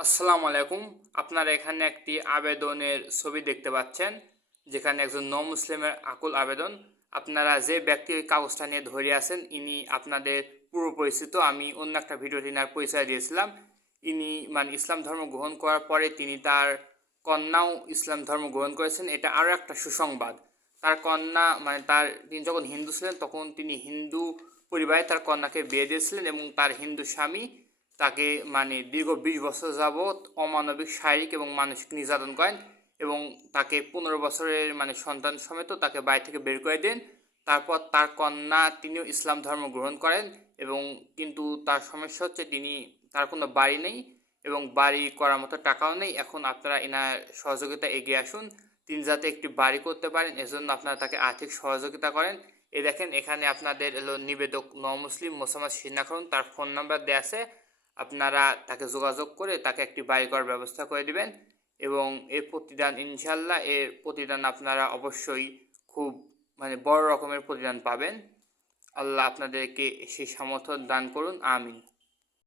আসসালামু আলাইকুম। আপনারা এখানে একটি আবেদনের ছবি দেখতে পাচ্ছেন, যেখানে একজন মুসলিমের আকুল আবেদন। আপনারা যে ব্যক্তি ওই কাগজটা নিয়ে ধরে আছেন, ইনি আপনাদের পূর্ব পরিচিত। আমি অন্য একটা ভিডিওতে ইনার পরিচয় দিয়েছিলাম। ইনি ইসলাম ধর্ম গ্রহণ করার পরে তিনি তার কন্যাও ইসলাম ধর্ম গ্রহণ করেছেন। এটা আরও একটা সুসংবাদ। তার কন্যা তিনি যখন হিন্দু ছিলেন তখন তিনি হিন্দু পরিবারে তার কন্যাকে বিয়ে দিয়েছিলেন এবং তার হিন্দু স্বামী তাকে দীর্ঘ 20 বছর যাবৎ অমানবিক শারীরিক এবং মানসিক নির্যাতন করেন এবং তাকে 15 বছরের সন্তান সমেত তাকে বাড়ি থেকে বের করে দেন। তারপর তার কন্যা তিনিও ইসলাম ধর্ম গ্রহণ করেন এবং কিন্তু তার সমস্যা হচ্ছে তার কোনো বাড়ি নেই এবং বাড়ি করার মতো টাকাও নেই। এখন আপনারা এনার সহযোগিতা এগিয়ে আসুন, তিনি যাতে একটি বাড়ি করতে পারেন, এজন্য আপনারা তাকে আর্থিক সহযোগিতা করেন। দেখেন, এখানে আপনাদের নিবেদক মুসলিম মোসাম্মদ সিনা খান, তার ফোন নাম্বার দেওয়া আছে। আপনারা তাকে যোগাযোগ করে তাকে একটি বাড়ি করার ব্যবস্থা করে দিবেন এবং এর প্রতিদান ইনশাল্লাহ এর প্রতিদান আপনারা অবশ্যই খুব বড় রকমের প্রতিদান পাবেন। আল্লাহ আপনাদেরকে সেই সামর্থ্য দান করুন, আমিন।